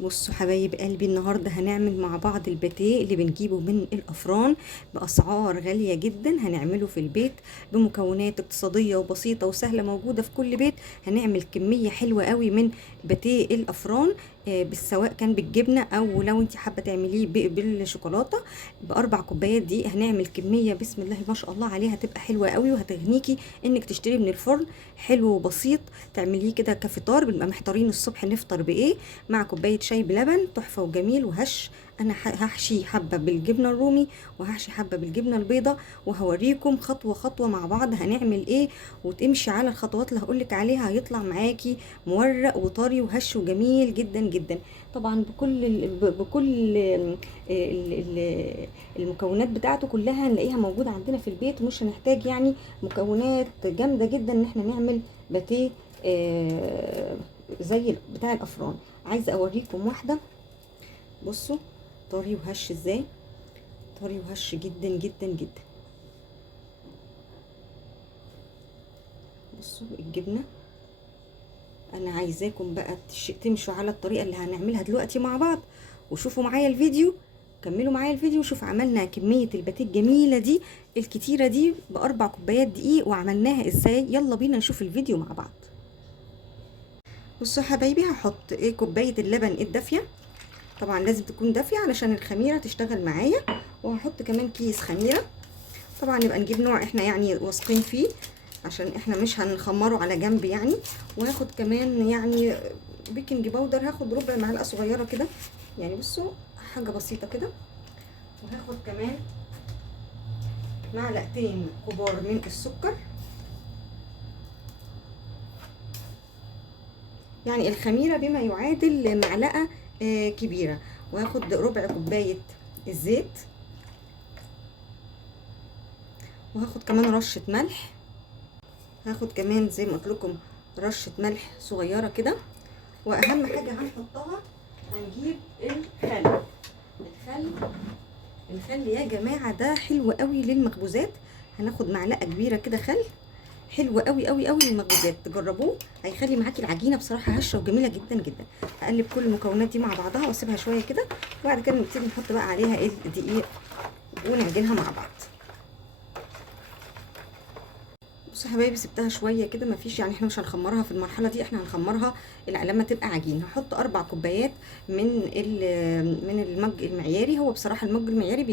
بصوا حبايب قلبي، النهارده هنعمل مع بعض الباتيه اللي بنجيبه من الافران باسعار غاليه جدا. هنعمله في البيت بمكونات اقتصاديه وبسيطه وسهله موجوده في كل بيت. هنعمل كميه حلوه قوي من باتيه الافران، سواء كان بالجبنه او لو انت حابه تعمليه بالشوكولاته. باربع كوبايات دي هنعمل كميه بسم الله ما شاء الله عليها، هتبقى حلوه قوي وهتغنيكي انك تشتري من الفرن. حلو وبسيط، تعمليه كده كفطار. بنبقى محتارين الصبح نفطر بايه، مع كوبايه شاي بلبن تحفه وجميل وهش. انا هحشي حبه بالجبنه الرومي وهحشي حبه بالجبنه البيضاء، وهوريكم خطوه خطوه مع بعض هنعمل ايه، وتمشي على الخطوات اللي هقولك عليها هيطلع معاكي مورق وطري وهش وجميل جدا جدا. طبعا المكونات بتاعته كلها هنلاقيها موجوده عندنا في البيت، ومش هنحتاج يعني مكونات جامده جدا ان احنا نعمل باتيه زي بتاع الافران. عايزه اوريكم واحده، بصوا طري وهش ازاي، طري وهش جدا جدا جدا. بصوا الجبنه، انا عايزاكم بقى تمشوا على الطريقه اللي هنعملها دلوقتي مع بعض، وشوفوا معايا الفيديو، كملوا معايا الفيديو وشوفوا عملنا كميه الباتيه الجميله دي الكتيره دي باربع كوبايات دقيق وعملناها ازاي. يلا بينا نشوف الفيديو مع بعض. بصوا حبايبي، هحط كوبايه اللبن الدافيه، طبعا لازم تكون دافيه علشان الخميره تشتغل معايا. وهحط كمان كيس خميره، طبعا يبقى نجيب نوع احنا يعني واثقين فيه عشان احنا مش هنخمره على جنب يعني. وهاخد كمان يعني بيكنج باودر، هاخد ربع معلقه صغيره كده يعني، بصوا حاجه بسيطه كده. وهاخد كمان معلقتين كبار من السكر، يعني الخميره بما يعادل معلقه كبيره. وهاخد ربع كوبايه الزيت، وهاخد كمان رشه ملح، هاخد كمان زي ما قلت لكم رشه ملح صغيره كده. واهم حاجه هنحطها هنجيب الخل. الخل يا جماعه ده حلو قوي للمخبوزات، هناخد معلقه كبيره كده خل، حلو قوي قوي قوي للمخبوزات، تجربوه هيخلي معاكي العجينه بصراحه هشه وجميله جدا جدا. هقلب كل المكونات دي مع بعضها واسيبها شويه كده، وبعد كده نبتدي نحط بقى عليها الدقيق ونعجنها مع بعض. بصوا يا حبايبي، سبتها شويه كده، مفيش يعني احنا مش هنخمرها في المرحله دي، احنا هنخمرها لما تبقى عجين. هحط 4 كوبايات من المج المعياري. هو بصراحه المج المعياري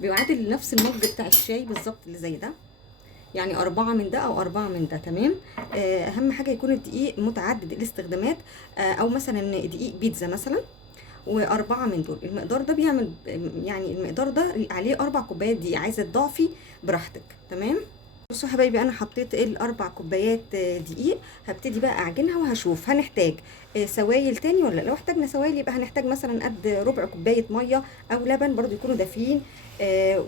بيعادل نفس المج بتاع الشاي بالظبط اللي زي ده، يعني 4 من ده او 4 من ده، تمام. اهم حاجه يكون الدقيق متعدد الاستخدامات، او مثلا دقيق بيتزا مثلا، واربعه من دول. المقدار ده بيعمل يعني المقدار ده عليه 4 كوبايات دقيق، عايزه تضعفي براحتك، تمام. بصوا حبايبي، انا حطيت ال4 كوبايات دقيق، هبتدي بقى اعجنها وهشوف هنحتاج سوائل تاني ولا لو احتاجنا سوائل يبقى هنحتاج مثلا قد ربع كوبايه ميه او لبن برضو يكونوا دافيين.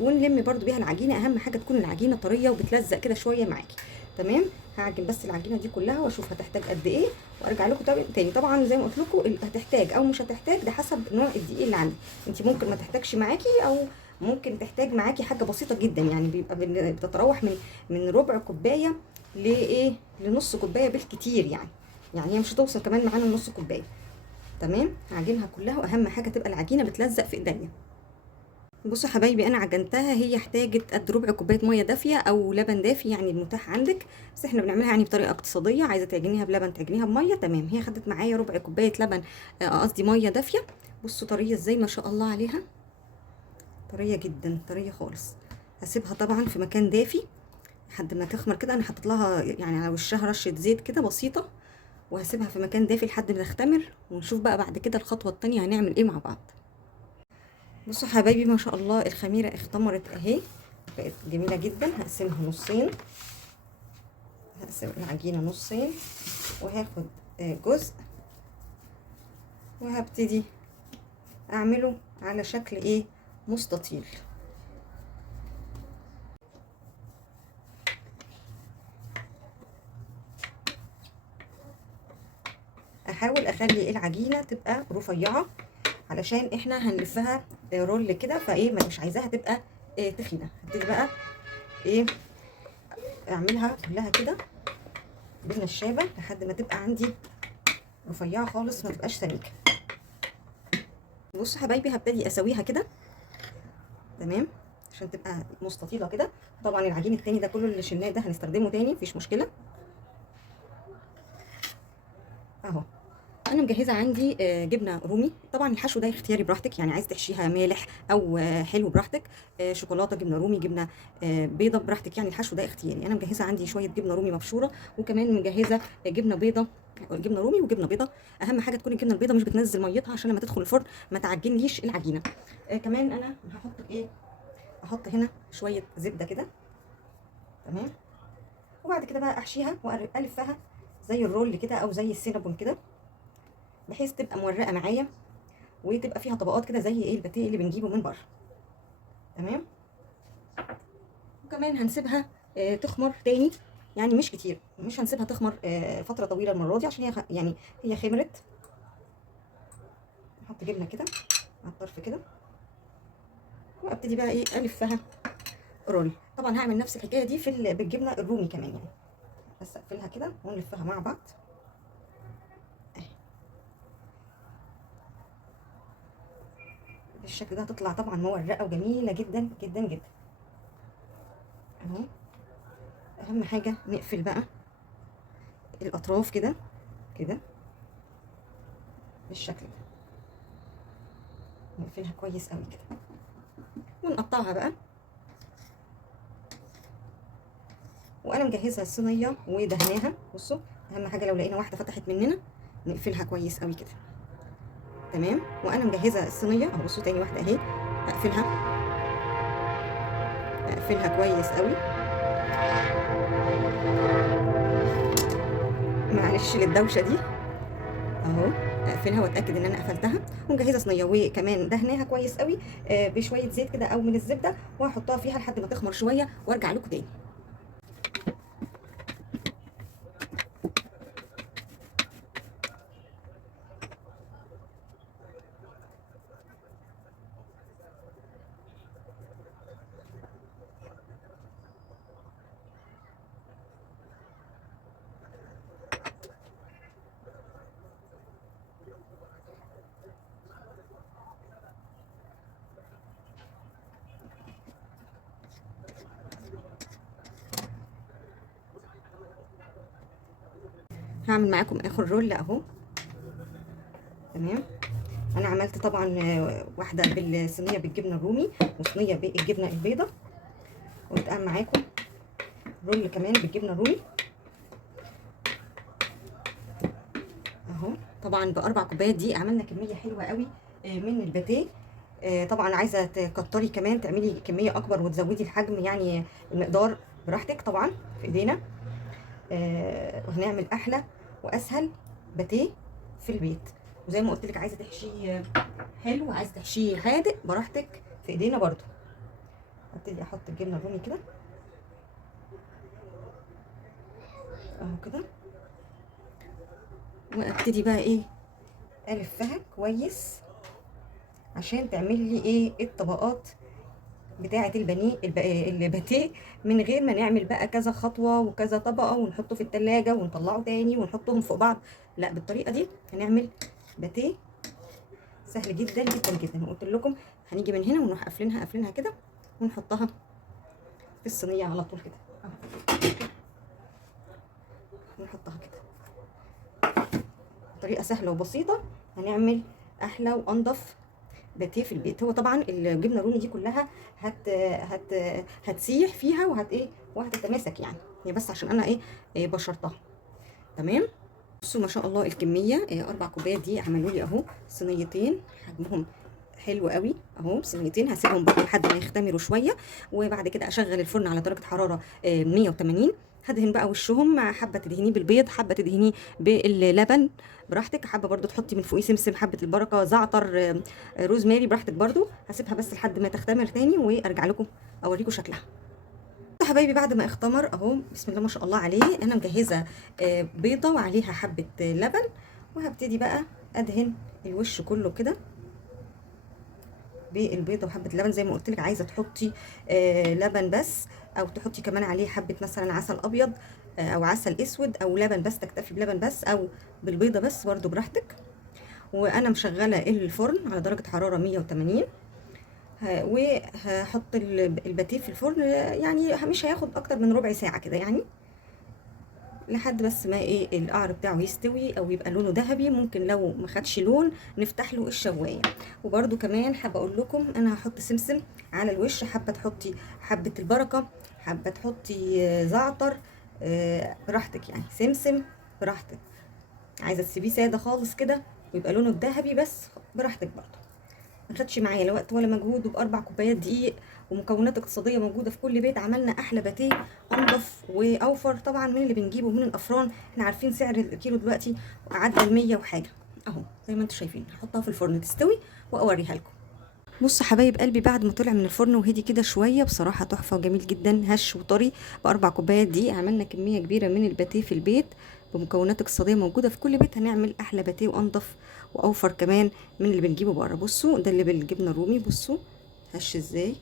ونلم برضو بيها العجينه، اهم حاجه تكون العجينه طريه وبتلزق كده شويه معاكي، تمام. هعجن بس العجينه دي كلها واشوف هتحتاج قد ايه، وارجع لكم تاني. طبعا زي ما قلت لكم هتحتاج او مش هتحتاج ده حسب نوع الدقيق اللي عندك، انت ممكن ما تحتاجش معاكي او ممكن تحتاج معاكي حاجه بسيطه جدا، يعني بيبقى بتتراوح من ربع كوبايه لايه لنص كوبايه بالكتير يعني هي مش هتوصل كمان معانا لنص كوبايه، تمام. هعجنها كلها، واهم حاجه تبقى العجينه بتلزق في ايديا. بصوا حبايبي، انا عجنتها، هي احتاجت قد ربع كوبايه ميه دافيه او لبن دافي يعني المتاح عندك، بس احنا بنعملها يعني بطريقه اقتصاديه. عايزه تعجنيها بلبن تعجنيها بميه، تمام. هي خدت معايا ربع كوبايه لبن، قصدي ميه دافيه. بصوا طريه ازاي ما شاء الله عليها، طريه جدا، طريه خالص. هسيبها طبعا في مكان دافي لحد ما تخمر كده. انا حطيت لها يعني على وشها رشه زيت كده بسيطه، وهسيبها في مكان دافي لحد ما تختمر، ونشوف بقى بعد كده الخطوه التانية هنعمل ايه مع بعض. بصوا حبايبي، ما شاء الله الخميره اختمرت اهي، بقت جميله جدا. هقسمها نصين، هقسم العجينه نصين، وهاخد جزء وهبتدي اعمله على شكل مستطيل. احاول اخلي العجينه تبقى رفيعه علشان احنا هنلفها رول كده، مش عايزاها تبقى تخينه. هبتدي بقى اعملها كلها كده بالنشابه لحد ما تبقى عندي رفيعه خالص، ما تبقاش سميكه. بصوا حبايبي هبتدي اسويها كده، تمام، عشان تبقى مستطيله كده. طبعا العجين التاني ده كله اللي شلناه ده هنستخدمه تاني، مفيش مشكله. اهو انا مجهزه عندي جبنه رومي. طبعا الحشو ده اختياري براحتك، يعني عايز تحشيها مالح او حلو براحتك، شوكولاته، جبنه رومي، جبنه بيضه براحتك، يعني الحشو ده اختياري. انا مجهزه عندي شويه جبنه رومي مبشوره، وكمان مجهزه جبنه بيضه، جبنه رومي وجبنه بيضه. اهم حاجه تكون الجبنه البيضه مش بتنزل ميتها، عشان لما تدخل الفرن ما تعجنليش العجينه. كمان انا هحط ايه، احط هنا شويه زبده كده، تمام. وبعد كده بقى احشيها والفها زي الرول كده او زي السينابون كده، بحيث تبقى مورقه معايا وتبقى فيها طبقات كده زي ايه الباتيه اللي بنجيبه من بره، تمام. وكمان هنسيبها تخمر تاني، يعني مش كتير، مش هنسيبها تخمر فتره طويله المره دي، عشان هي يعني هي خمرت. نحط جبنه كده على الطرف كده، وابتدي بقى ايه الفها رول. طبعا هعمل نفس الحكايه دي بالجبنه الرومي كمان يعني، بس اقفلها كده ونلفها مع بعض بالشكل ده. هتطلع طبعا مورقه وجميله جدا جدا جدا اهو. اهم حاجه نقفل بقى الاطراف كده كده بالشكل ده، نقفلها كويس قوي كده ونقطعها بقى. وانا مجهزه الصينيه ودهناها. بصوا اهم حاجه لو لقينا واحده فتحت مننا نقفلها كويس قوي كده، تمام. وانا مجهزه الصينيه اهو، بصوا تاني واحده اهي، اقفلها كويس قوي. معلش للدوشه دي اهو، اقفلها واتاكد ان انا قفلتها. ومجهزه صينيه وكمان دهناها كويس قوي بشويه زيت كده او من الزبده، وهحطها فيها لحد ما تخمر شويه وارجع لكم تاني. هعمل معاكم اخر رول اهو، تمام. انا عملت طبعا واحده بالصينيه بالجبنه الرومي وصينيه بالجبنه البيضاء، واتقام معاكم رول كمان بالجبنه الرومي اهو. طبعا باربع كوبايات دي عملنا كميه حلوه قوي من الباتيه. طبعا عايزه تكتري كمان تعملي كميه اكبر وتزودي الحجم، يعني المقدار براحتك طبعا في ايدينا. وهنعمل احلى واسهل باتيه في البيت. وزي ما قلت لك عايزه تحشيه حلو، عايزه تحشيه حادق، براحتك في ايدينا برضو. هبتدي احط الجبنه الرومي كده اهو كده، وابتدي بقى ايه الفها كويس عشان تعمل لي ايه الطبقات بتاعه الباتيه، من غير ما نعمل بقى كذا خطوه وكذا طبقه ونحطه في التلاجة ونطلعه تاني ونحطهم فوق بعض. لا، بالطريقه دي هنعمل باتيه سهل جدا جدا جدا. وقلت لكم هنيجي من هنا ونروح قافلينها كده ونحطها في الصينيه على طول كده اهو، نحطها كده. طريقه سهله وبسيطه هنعمل احلى وانضف باتيه في البيت. هو طبعا الجبنه الرومي دي كلها هتسيح فيها وهتتماسك يعني، هي بس عشان انا بشرتها، تمام. بصوا ما شاء الله الكميه، 4 كوبايات دي عملوا لي اهو صينيتين حجمهم حلو قوي اهو. صينيتين هسيبهم بقى لحد ما يختمروا شويه، وبعد كده اشغل الفرن على درجه حراره 180. هدهن بقى وشهم، حبه تدهنيه بالبيض، حبه تدهنيه باللبن براحتك، حبه برضو تحطي من فوقيه سمسم، حبه البركه، زعتر، روزماري براحتك برضو. هسيبها بس لحد ما تختمر تاني وارجع لكم اوريكم شكلها. حبايبي بعد ما اختمر اهو، بسم الله ما شاء الله عليه، انا مجهزه بيضه وعليها حبه لبن، وهبتدي بقى ادهن الوش كله كده بالبيضه وحبه اللبن. زي ما قلت لك عايزه تحطي لبن بس، او تحطي كمان عليه حبه مثلا عسل ابيض او عسل اسود، او لبن بس تكتفي بلبن بس، او بالبيضه بس برضو براحتك. وانا مشغله الفرن على درجه حراره 180. وهحط الباتيه في الفرن، يعني مش هياخد اكتر من ربع ساعه كده يعني، لحد بس ما ايه القعر بتاعه يستوي او يبقى لونه ذهبي. ممكن لو ما خدش لون نفتح له الشوايه. وبرده كمان حابه اقول لكم انا هحط سمسم على الوش، حابه تحطي حبه البركه، حابه تحطي زعتر، براحتك يعني، سمسم براحتك. عايزه تسيبيه ساده خالص كده ويبقى لونه الذهبي بس، براحتك برضه. ما خدش معايا لا وقت ولا مجهود، وب4 كوبايات دقيق ومكونات اقتصاديه موجوده في كل بيت، عملنا احلى باتيه انضف واوفر طبعا من اللي بنجيبه من الافران. احنا عارفين سعر الكيلو دلوقتي عدى ال100 وحاجه اهو، زي ما انتم شايفين. هحطها في الفرن تستوي واوريها لكم. بص حبايب قلبي، بعد ما طلع من الفرن وهدي كده شويه، بصراحه تحفه وجميل جدا، هش وطري. ب4 كوبايات دقيق عملنا كميه كبيره من الباتيه في البيت بمكونات اقتصاديه موجوده في كل بيت. هنعمل احلى باتيه وانضف واوفر كمان من اللي بنجيبه بره. بصوا ده اللي بالجبنه الرومي، بصوا هش ازاي،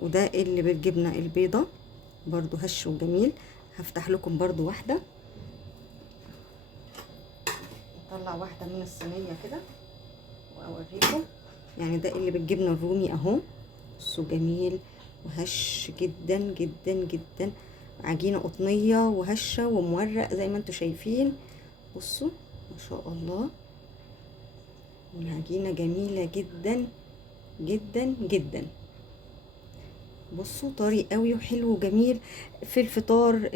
وده اللي بالجبنه البيضه برضو هش وجميل. هفتح لكم برضو واحده، اطلع واحده من الصينيه كده واوريكم. يعني ده اللي بالجبنه الرومي اهو، بصوا جميل وهش جدا جدا جدا، عجينه قطنيه وهشه ومورق زي ما انتم شايفين. بصوا ما شاء الله، والعجينه جميله جدا جدا جدا. بصوا طري قوي وحلو وجميل في الفطار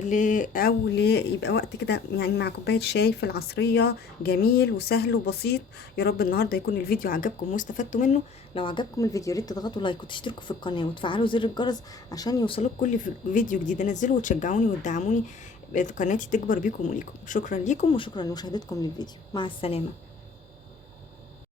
او يبقى وقت كده يعني مع كوبايه شاي في العصريه، جميل وسهل وبسيط. يا رب النهارده يكون الفيديو عجبكم واستفدتوا منه. لو عجبكم الفيديو يا ريت تضغطوا لايك وتشتركوا في القناه وتفعلوا زر الجرس عشان يوصلوك كل فيديو جديد انزله، وتشجعوني وتدعموني قناتي تكبر بيكم وليكم. شكرا ليكم وشكرا لمشاهدتكم للفيديو، مع السلامه.